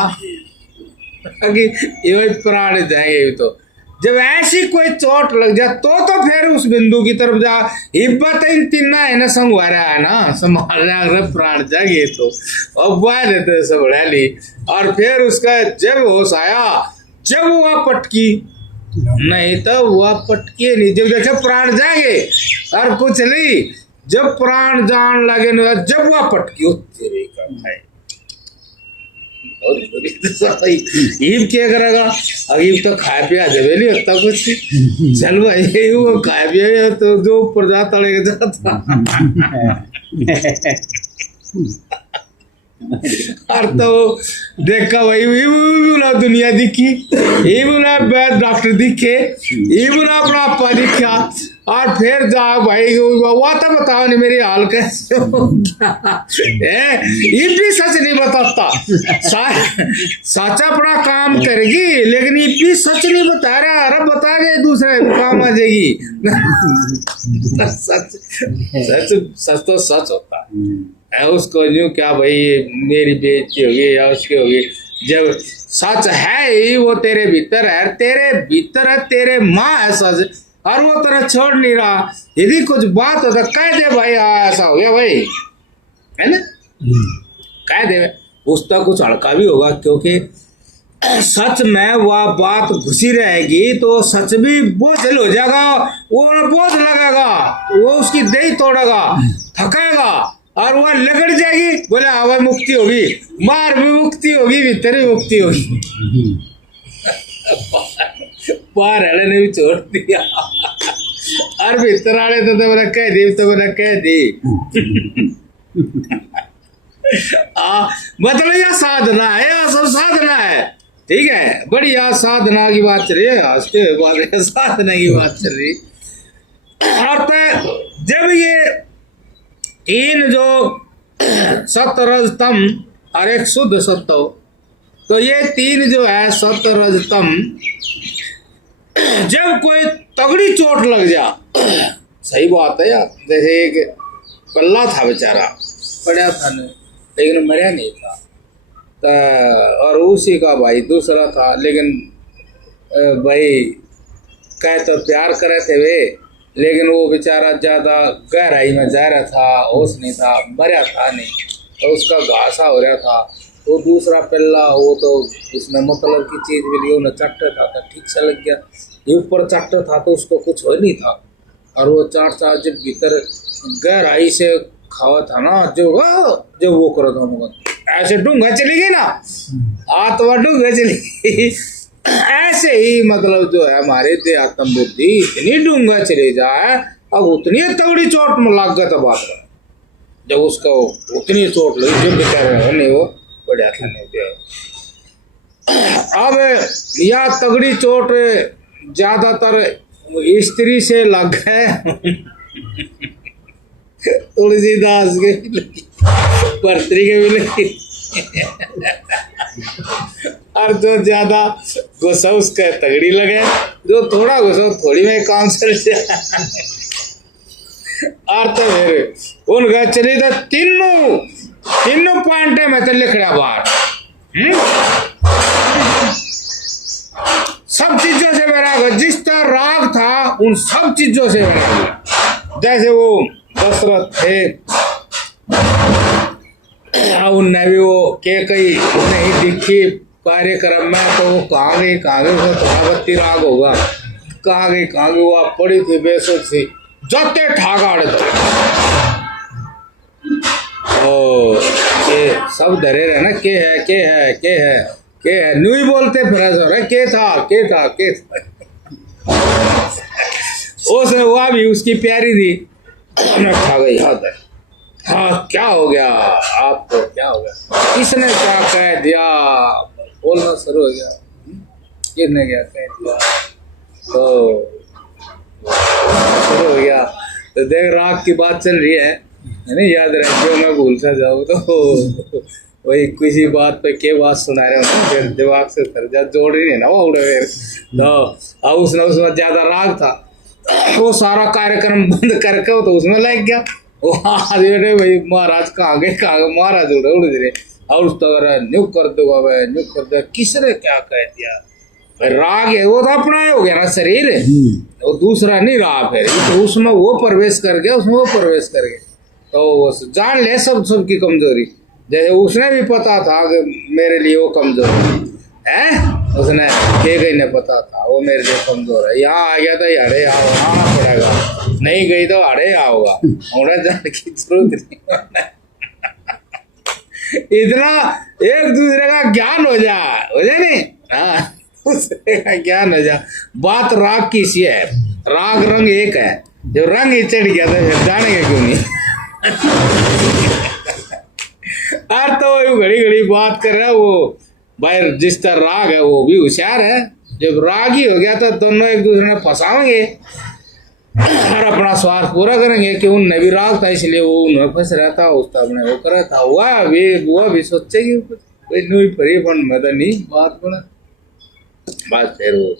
कि ये प्राण जाएंगे, तो जब ऐसी कोई चोट लग जाए तो फिर उस बिंदु की तरफ जा, हिब्बत इन तीना है ना, संगवारा है ना, संभाल रहा प्राण जागे तो अब वह देते सब रैली। और फिर उसका जब होश आया, जब वह पटकी, नहीं तो वह पटके नहीं, जब देखे प्राण जागे और कुछ नहीं, जब प्राण जान लगे ना, जब वह पटकी, तेरे का भाई ईब क्या करेगा, अगीब तो खाए पिया जब नहीं होता कुछ, चल भाई वो खाए पिया तो जो ऊपर जा तड़ेगा जाता। और तो देखा भाई, ये बोला दुनिया दिखी, ये बोला डॉक्टर दिखे, ये बोला अपना आपा दिखा, और फिर जा भाई वो तो बताओ नहीं मेरी हाल कैसे ये भी सच नहीं बताता, सच अपना काम करेगी, लेकिन ये भी सच नहीं बता रहा, अरे बता गए दूसरे काम आ जाएगी। सच सच सच तो सच होता है, उसको यूं क्या भाई मेरी बेइज्जती होगी या उसकी होगी, जब सच है ही वो तेरे भीतर है, तेरे भीतर है, तेरे माँ है सच, और वो तरह छोड़ नहीं रहा। यदि कुछ बात हो तो कह दे भाई ऐसा हो गया भाई, है ना, कह दे, उसका कुछ हड़का भी होगा, क्योंकि सच में वह बात घुसी रहेगी तो सच भी बोझल हो जाएगा, वो बोझ लगेगा, वो उसकी देह तोड़ेगा, थकेगा, और वह लगड़ जाएगी, बोले हवा मुक्ति होगी, मार भी मुक्ति होगी, भीतर भी मुक्ति होगी। बाहर वाले ने भी छोड़ दिया, और भीतर वाले तो मैंने कह दी, तो मैंने कह दी। मतलब यह साधना है, यह सब साधना है, ठीक है, बढ़िया साधना की बात चल रही है, हंसते हुए बात है, साधना की बात चल रही। और जब ये 3 जो सत्य रज तम और एक शुद्ध सत्व, तो ये 3 जो है सत्य रज तम, जब कोई तगड़ी चोट लग जा, सही बात है यार, जैसे एक पल्ला था बेचारा, पड़ा था नहीं, लेकिन मरा नहीं था, और उसी का भाई दूसरा था, लेकिन भाई कह तो प्यार करे थे वे, लेकिन वो बेचारा ज्यादा गहराई में जा रहा था, होश नहीं था, मरा था नहीं, तो उसका घासा हो रहा था, वो दूसरा पल्ला वो तो उसमें मतलब की चीज मिली, उन्हें चट्टा था तो ठीक से लग गया, ये ऊपर चट्टा था तो उसको कुछ हो नहीं था, और वो चाट जब भीतर गहराई से खावा था ना, जो वो करो था मुझे ऐसे डूंगा चली गई ना, आत्मा डूंगा चली गई, ऐसे ही मतलब जो है हमारे देह आत्म बुद्धि इतनी डूंगा चले जाए, अब उतनी तगड़ी चोट में लग गया था बात, जब उसको उतनी चोट लगी, जब बेचारे नहीं वो बढ़िया था नहीं दिया। अब यह तगड़ी चोट ज्यादातर स्त्री से लग गए, तुलसीदास के भर्तरी के भी लगी, और जो ज्यादा गुस्सा उसका तगड़ी लगे, जो थोड़ा गुस्सा थोड़ी में काम चल जाए। और तो फिर उनका चली तो तीनों पॉइंटे में तो लिखड़ा बाहर। सब चीजों से बना, जिस तरह राग था उन सब चीजों से बना। जैसे वो दशरथ थे, उनने भी वो के कई नहीं दिखी कार्यक्रम में, तो वो कहाँ गई उसका थोड़ा बत्ती राग होगा, कहाँ गई वो आप पड़ी थी बेसुध सी, जाते ठागाड़े तो ये सब धरे रहे ना, के है न्यू ही बोलते फिर के था उसने वह भी उसकी प्यारी थी, ठा गई हाथ है। हाँ क्या हो गया आपको, क्या हो गया, किसने क्या कह दिया, बोलना शुरू हो गया, किसने क्या कह दिया, तो शुरू हो गया। तो देख राग की बात चल रही है नहीं, याद रहे जो मैं भूल सा जाऊँ तो वही किसी बात पे के बात सुना रहे हो, फिर दिमाग से उतर जा, जोड़ ही नहीं ना वो उड़े फिर। तो उसमें ज्यादा राग था, वो सारा कार्यक्रम बंद करके तो उसमें लग गया। भाई महाराज कहाँ गए महाराज उड़ रहे, और उस तरह न्यू कर दो, किसने क्या कह दिया, राग है वो तो अपना हो गया ना शरीर, वो दूसरा नहीं रहा फिर, तो उसमें वो प्रवेश कर गया, तो जान ले सब की कमजोरी। जैसे उसने भी पता था कि मेरे लिए वो कमजोर है, उसने के ने पता था वो मेरे लिए कमजोर है, यहाँ आ गया तो अरे आओ आना पड़ेगा, नहीं गई तो अरे आओगा, उन्हें जाने की जरूरत नहीं। इतना एक दूसरे का ज्ञान हो जाए नहीं, हाँ दूसरे का ज्ञान हो जाए। बात राग की सी है, राग रंग एक है, जो रंग ही चढ़ गया था फिर जानेंगे क्यों नहीं। यार तो घड़ी बात कर रहा है वो भाई, जिस तरह राग है वो भी होशियार है, जब राग ही हो गया तो दोनों एक दूसरे में फंसाएंगे और अपना स्वार्थ पूरा करेंगे कि उनने भी राग था इसलिए वो उन्हें फंस रहा था, उस ने वो करा था, वह भी सोचेगी में तो नहीं बात बना। बस फिर वो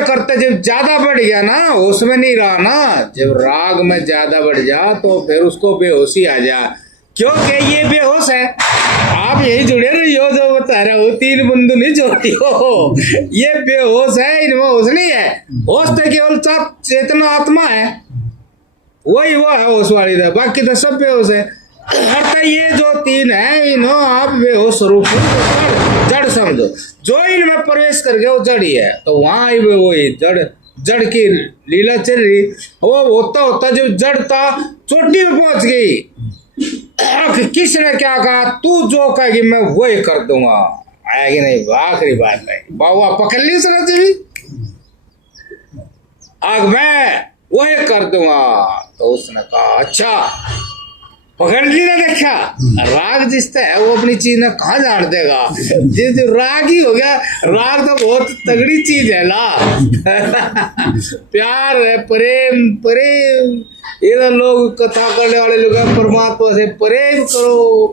करते जब ज्यादा बढ़ गया ना, उसमें नहीं रहा ना, जब राग में ज्यादा बढ़ जा तो फिर उसको बेहोशी आ जा, क्योंकि ये बेहोश है। आप यही जुड़े रहिए जो बता रहा हो, 3 बंधु नहीं जोड़ी हो, ये बेहोश है, इनमें होश नहीं है, होश तो केवल चेतना आत्मा है, वही वो है होश वाली है, बाकी तो सब बेहोश है। अर्थात ये जो 3 है इन्हों आप बेहोश स्वरूप जड़ समझो, जो इनमें प्रवेश कर गया वो जड़ ही है, तो वहां ही वही जड़ की लीला चल रही। वो होता जब जड़ था चोटी में पहुंच गई, किसने क्या कहा, तू जो कहेगी मैं वही कर दूंगा, आएगी नहीं, आखिरी बात नहीं, बाबा पकड़ ली सर जी, आग मैं वही कर दूंगा। तो उसने कहा अच्छा पकड़ ली ना, देखा राग जिसता है वो अपनी चीज ना कहाँ जान देगा, जिस राग ही हो गया, राग तो बहुत तगड़ी चीज है ला। प्यार है, प्रेम ये तो लोग कथा करने वाले लोग परमात्मा से प्रेम करो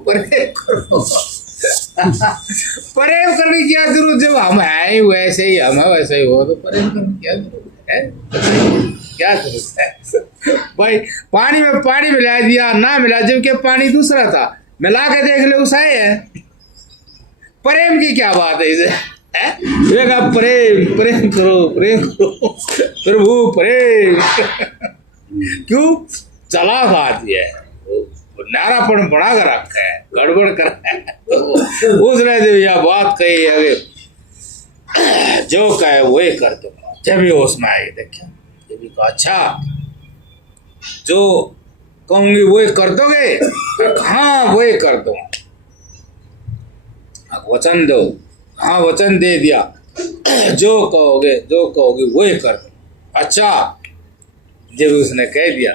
प्रेम करने की क्या जरूरत, जब हम है वैसे ही, हम वैसे ही हो तो प्रेम करने की क्या जरूरत है, क्या जरूरत है भाई। पानी में पानी मिला दिया ना मिला, जबकि पानी दूसरा था, मिला के देख ले उसा है, प्रेम की क्या बात है इसे, प्रेम करो प्रभु प्रेम क्यों चला खाती है, नारापन बड़ा कर रखा है, गड़बड़ कर रहा है। उसने जो यह बात कही है जो कहे वही कर दूंगा, जब भी होश में आएगी देखिए, जब भी कहा अच्छा जो कहूंगी वही कर दोगे, हाँ वही कर दूंगा, वचन दो, हाँ वचन दे दिया, जो कहोगे वही कर दो। अच्छा जब उसने कह दिया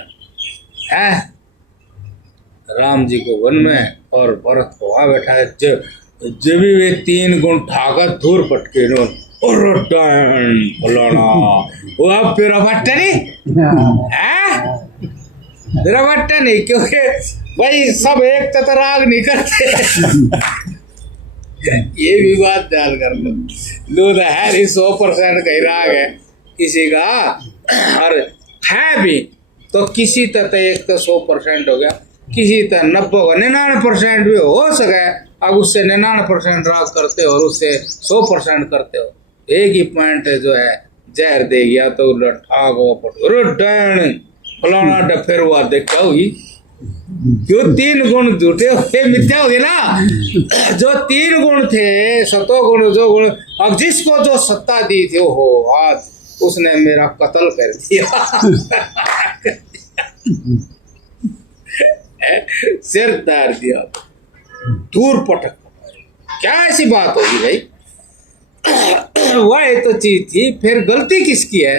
है, राम जी को वन में और भरत को वहां बैठा है, जब भी वे 3 गुण ठाकर दूर पटके और फलाना वो अब फिर बट्टा नहीं है, मेरा बट्टा नहीं, क्योंकि भाई सब एक तो राग नहीं करते। ये भी बात ध्यान कर लो, दूध है नहीं 100% का ही राग है किसी का, और है भी तो किसी तक एक तो 100% हो गया, किसी तक 90 99% भी हो सके। अब उससे 99% राग करते हो और उससे 100% करते हो, एक ही पॉइंट जो है जहर दे गया तो फलाना फिर हुआ देखा होगी। जो 3 गुण झूठे होते मिथ्या हो गए ना। जो 3 गुण थे सतो गुण जो गुण, अब जिसको जो सत्ता दी थी हो आज उसने मेरा कत्ल कर दिया। सिर तार दिया, दूर पटक। क्या ऐसी बात होगी भाई? वह तो चीज थी, फिर गलती किसकी है?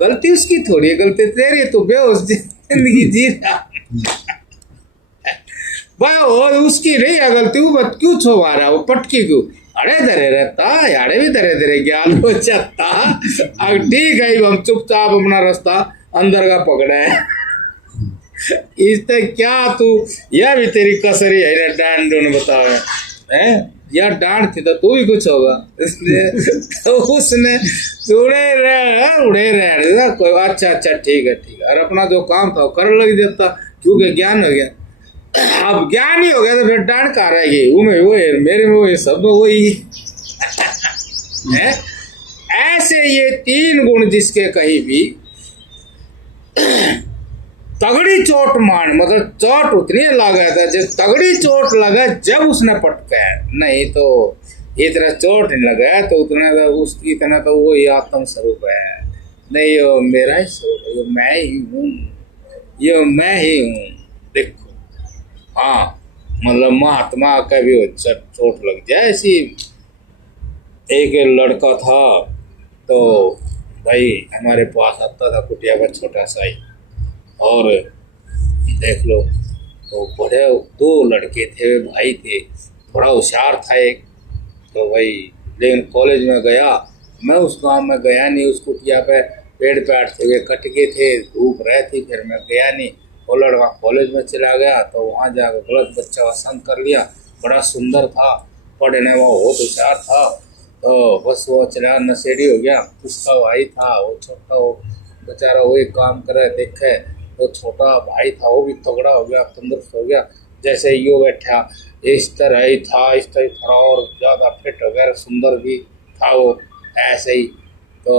गलती उसकी थोड़ी है, गलती तेरी है, तो बेहोश जिंदगी जी रहा। भाई और उसकी नहीं है गलती, वो क्यों छुपा रहा, वो पटकी क्यों? अड़े धरे रहता, यारे भी धरे धरे ज्ञान हो जाता। अब ठीक है, हम चुपचाप अपना रास्ता अंदर का पकड़ा है। इससे क्या तू, यह भी तेरी कसरी है ना, डांड डून बताओ है यार, डांट थी तो तू भी कुछ होगा। इसलिए तो उसने उड़े रह कोई, अच्छा ठीक है और अपना जो काम था वो कर लग जाता, क्योंकि ज्ञान हो गया। अब ज्ञान ही हो गया तो फिर डांट कहाँ रहेगी? वो में वो है, मेरे में वो है, सब वही है। ऐसे ये 3 गुण जिसके कहीं भी तगड़ी चोट मान, मतलब चोट उतनी लगा था जब तगड़ी चोट लगा जब उसने पटका, नहीं तो इतना चोट नहीं लगा तो उतना तो उस इतना तो वो आत्म स्वरूप है। नहीं यो मेरा ही स्वरूप है, यो मैं ही हूँ, यो मैं ही हूँ। देखो हाँ, मतलब महात्मा का भी चोट लग जाए ऐसी। एक लड़का था तो भाई हमारे पास आता था, कुटिया का छोटा सा ही, और देख लो तो बड़े 2 लड़के थे, भाई थे, बड़ा होशियार था एक तो भाई। लेकिन कॉलेज में गया, मैं उस गांव में गया नहीं, उस कुटिया पे पेड़ पे अटके हुए कट गए थे, धूप रहे थी, फिर मैं गया नहीं। वो लड़का कॉलेज में चला गया तो वहाँ जाकर गलत बच्चा का संग कर लिया। बड़ा सुंदर था, पढ़ने में बहुत होशियार था, तो बस वो चला नशेड़ी हो गया। उसका भाई था वो छोटा, वो बेचारा वही काम करे देखे, वो छोटा भाई था वो भी तगड़ा हो गया, तंदुरुस्त हो गया। जैसे यो बैठा इस तरह ही था, इस तरह थोड़ा और ज़्यादा फिट वगैरह सुंदर भी था वो, ऐसे ही। तो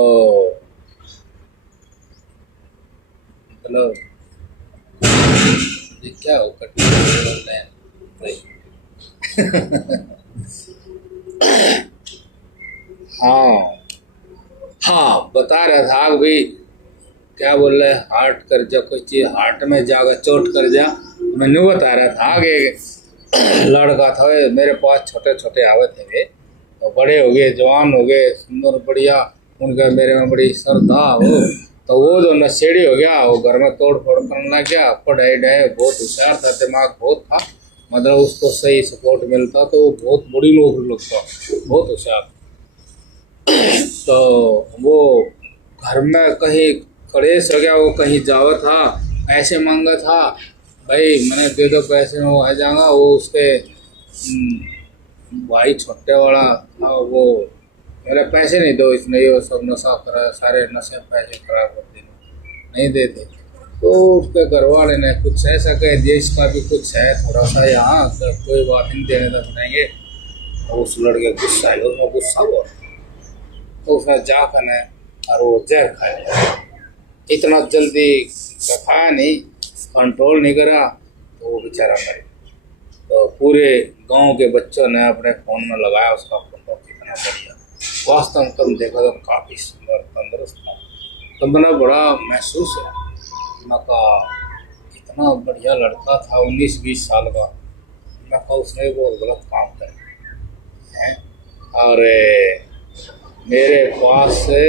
मतलब ये क्या हो हाँ बता रहा था भाई, क्या बोल रहे, हार्ट कर जा, कोई चीज हार्ट में जाकर चोट कर जा। मैंने बता रहा था आगे लड़का था मेरे पास, छोटे छोटे आवे थे वे, तो बड़े हो गए, जवान हो गए, सुंदर बढ़िया, उनका मेरे में बड़ी श्रद्धा हो। तो वो जो नशेड़ी हो गया, वो घर में तोड़ फोड़ करने लग गया। पढ़ाई ढाई बहुत होशियार था, दिमाग बहुत था, मतलब उसको सही सपोर्ट मिलता तो वो बहुत बड़ी नौकरी लगता, बहुत होशियार। तो वो घर में कहीं कलेश हो गया, वो कहीं जावा था, पैसे मांगा था, भाई मैंने दे दो पैसे में वो आ जाऊंगा। वो उसके भाई छोटे वाला था, वो मेरे पैसे नहीं दो, इसने ये सब नशा करा, सारे नशे पैसे खराब कर दिए, नहीं देते। तो उसके घर वाले ने कुछ ऐसा कह दिया, इसका भी कुछ है थोड़ा सा यहाँ, तो कोई बात नहीं देने तक देंगे। तो उस लड़के गुस्सा है, उसमें गुस्सा हुआ तो उसने जाकर ने और वो जहर खाया। इतना जल्दी खाया नहीं, कंट्रोल नहीं करा, तो वो बेचारा मर। तो पूरे गांव के बच्चों ने अपने फ़ोन में लगाया उसका फोटो, कितना बढ़िया, वास्तव में तुम देखो तो काफ़ी सुंदर तंदुरुस्त था। तो मैंने बड़ा महसूस है, मैं कहा कितना बढ़िया लड़का था, 19-20 साल का। मैं कहा उसने बहुत गलत काम किया है। और मेरे पास से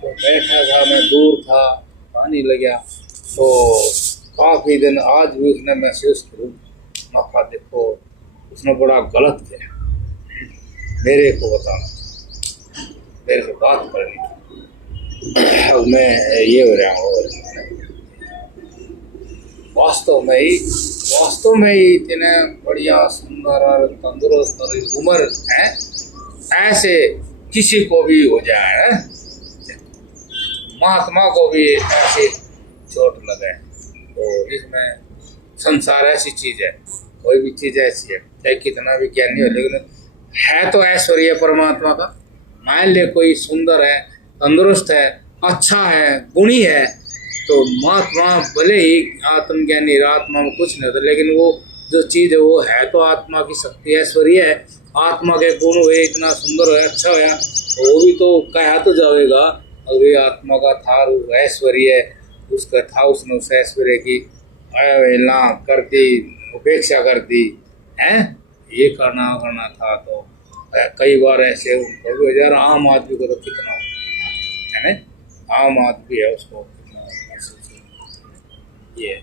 तो बैठा था, मैं दूर था, पानी लग गया, तो काफ़ी दिन आज भी उसने महसूस करूँ। मौका देखो उसने बड़ा गलत किया, मेरे को बताना, मेरे से बात करनी। अब मैं ये हो रहा हूँ, वास्तव में ही इतने बढ़िया सुंदर और तंदुरुस्त और उम्र है, ऐसे किसी को भी हो जाए, महात्मा को भी ऐसी चोट लगे, तो इसमें संसार ऐसी चीज है, कोई भी चीज ऐसी है, चाहे कितना भी ज्ञानी हो, लेकिन है तो ऐश्वर्य परमात्मा का। मान ले कोई सुंदर है, तंदुरुस्त है, अच्छा है, गुणी है, तो महात्मा भले ही आत्मज्ञानी, आत्मा में कुछ नहीं होता, लेकिन वो जो चीज है वो है तो आत्मा की शक्ति, ऐश्वर्य है, आत्मा के गुण हुए, इतना सुंदर है, अच्छा है, तो वो भी तो कहा तो जाएगा। और ये आत्मा का था ऐश्वर्य, उसका था, उसने उस ऐश्वर्य की अवहेलना कर दी, उपेक्षा कर दी है, ये करना था। तो कई बार ऐसे यार आम आदमी को तो कितना है ना, आम आदमी है उसको कितना ये,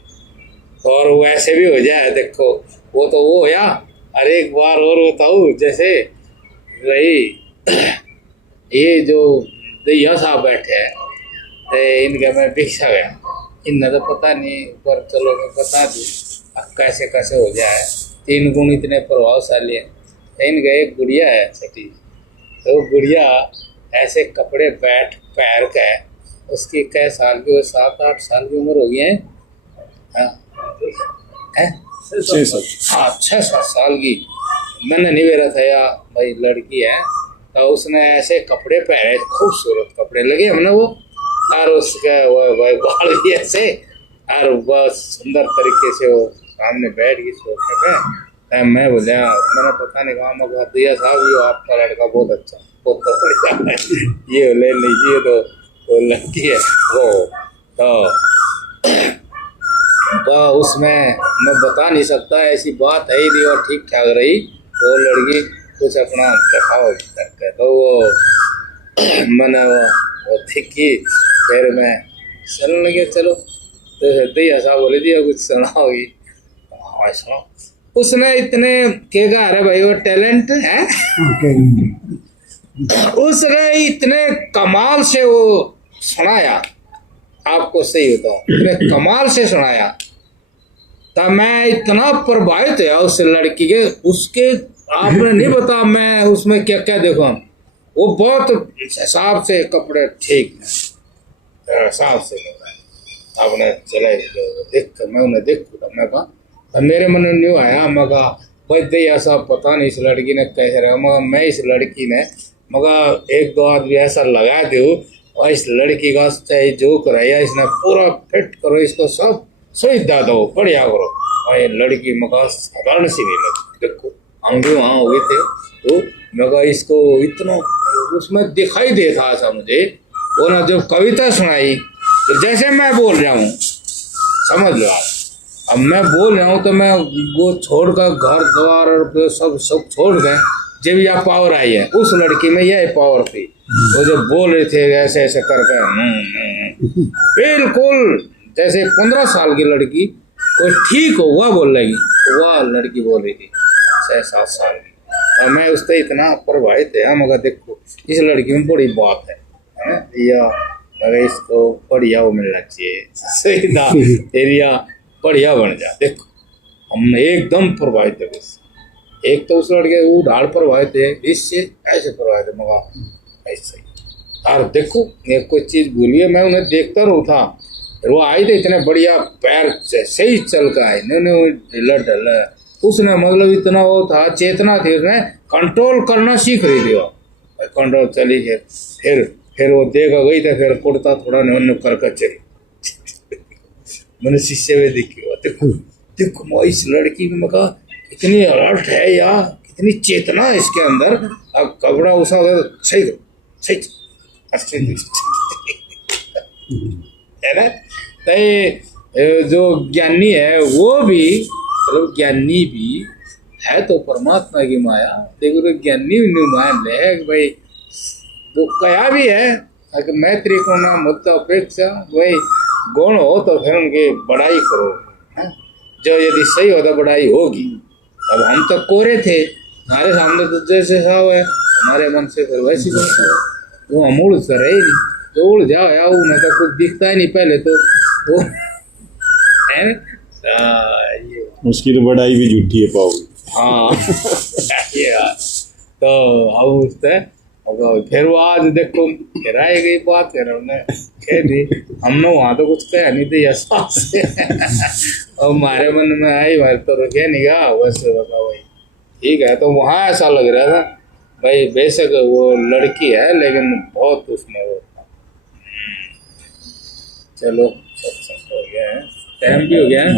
और वो ऐसे भी हो जाए, देखो वो तो वो या। अरे एक बार और बताऊँ, जैसे वही ये जो दैया साहब बैठे हैं, तो इनके मैं भिक्षा गया, इन्हें तो पता नहीं, पर चलो मैं बता दूँ अब कैसे कैसे हो जाए। 3 गुण इतने प्रभावशाली हैं। इनका एक गुड़िया है छठी, तो गुड़िया ऐसे कपड़े बैठ पैर का है, उसकी कै साल की, 7-8 साल की उम्र हो गई है, हाँ 6-7 साल की। मैंने नहीं बेरा था या भाई लड़की है, तो उसने ऐसे कपड़े पहने, खूबसूरत कपड़े लगे हमने वो, और उसके वो बाल भी ऐसे, और बहुत सुंदर तरीके से वो सामने बैठ गई सोफे पे। मैं बोलिया, मैंने पता नहीं कहा, मैं दिया साहब ये आपका लड़का बहुत अच्छा, बहुत बढ़िया है, ये ले लीजिए, तो वो लड़की है तो उसमें मैं बता नहीं सकता, ऐसी बात है ही नहीं, और ठीक ठाक रही वो लड़की, कुछ अपना दिखाओ करके, तो वो मैंने वो थिकी, फिर मैं चलने लगे, चलो तो दिया साहब बोले जी कुछ सुनाओगी, हाँ सुनाओ। उसने इतने के कहा, अरे भाई वो टैलेंट है, उसने इतने कमाल से वो सुनाया, आपको सही बताऊं, इतने कमाल से सुनाया, तब मैं इतना प्रभावित है उस लड़की के, उसके आपने नहीं बता मैं उसमें क्या क्या देखा, वो बहुत हिसाब से कपड़े ठीक है, हिसाब से आपने चले देख, मैं उन्हें देखूंगा, मैं कहा, मेरे मन में नहीं आया, मैं कहा भाई दे ऐसा पता नहीं इस लड़की ने कैसे रहा, मगर मैं इस लड़की ने मगर 1-2 आदमी ऐसा लगा दो, और इस लड़की का चाहे जो कराया इसने पूरा फिट करो, इसको सब सुविधा दो, बढ़िया करो, और ये लड़की मगर साधारण सी नहीं लगी। देखो हम भी वहाँ हुए थे, तो मगर इसको इतना उसमें दिखाई देता था मुझे, वो ना जब कविता सुनाई, तो जैसे मैं बोल रहा हूँ, समझ लो आप, अब मैं बोल रहा हूँ तो मैं वो छोड़कर घर द्वार और सब छोड़ गए, जब यह पावर आई है उस लड़की में, यह पावर थी, वो जो बोल रहे थे ऐसे ऐसे करके, बिल्कुल जैसे 15 साल की लड़की कोई ठीक हो वह बोल रही, वह लड़की बोल रही थी 6-7 साल की, और मैं उससे इतना प्रभावित है, मगर देखो इस लड़की में बड़ी बात है या, मगर इसको बढ़िया वो मिलना चाहिए, सही ना एरिया बढ़िया बन जा। देखो हम एकदम प्रभावित है इससे, एक तो उस लड़के वो ढाल प्रभावित है, इससे ऐसे प्रभावित है, मगर ऐसे ही। और देखो ये कोई चीज भूलिए, मैं उन्हें देखता रहूँ था, वो आई थे इतने बढ़िया पैर सही चल का है, ढिला ढिला, उसने मतलब इतना वो था, चेतना थी उसमें, कंट्रोल करना सीख रही थी वो, कंट्रोल चली गई, फिर वो देखा गई तो फिर कुर्ता थोड़ा न कर चली, मैंने शीशे में देखी, देखो मैं इस लड़की में, मैं कहा इतनी अलर्ट है या कितनी चेतना है इसके अंदर, अब कपड़ा उसा सही सही है ना। तो जो ज्ञानी है वो भी, मतलब ज्ञानी भी है तो परमात्मा की माया, देखो तो ज्ञानी भी नुमान है भाई, वो कया भी है अगर मैत्री को ना मुद्दा अपेक्षा, वही गुण हो तो फिर उनकी बड़ाई करो, जो यदि सही हो तो बड़ाई होगी। अब हम तो कोरे थे, हमारे सामने तो जैसे साव है, हमारे मन से फिर वैसी बात है, वो हम उड़ कर रहे नहीं, तो उड़ जाओ या उन्हें तो कुछ दिखता ही नहीं पहले तो वो है, ये उसकी तो बड़ाई भी झूठी है पाओ। हाँ ये यार तो हम उससे फिर वो आज देखो फिर आई गई बात फिर हमने कह दी हमने वहाँ तो कुछ कहा नहीं थी एहसास से और हमारे मन में आई बात तो रुके नहीं गा वैसे बताओ भाई ठीक है। तो वहाँ ऐसा लग रहा था भाई बेशक वो लड़की है लेकिन बहुत उसमें वो था। चलो सत्संग हो गया है टाइम भी हो गया है।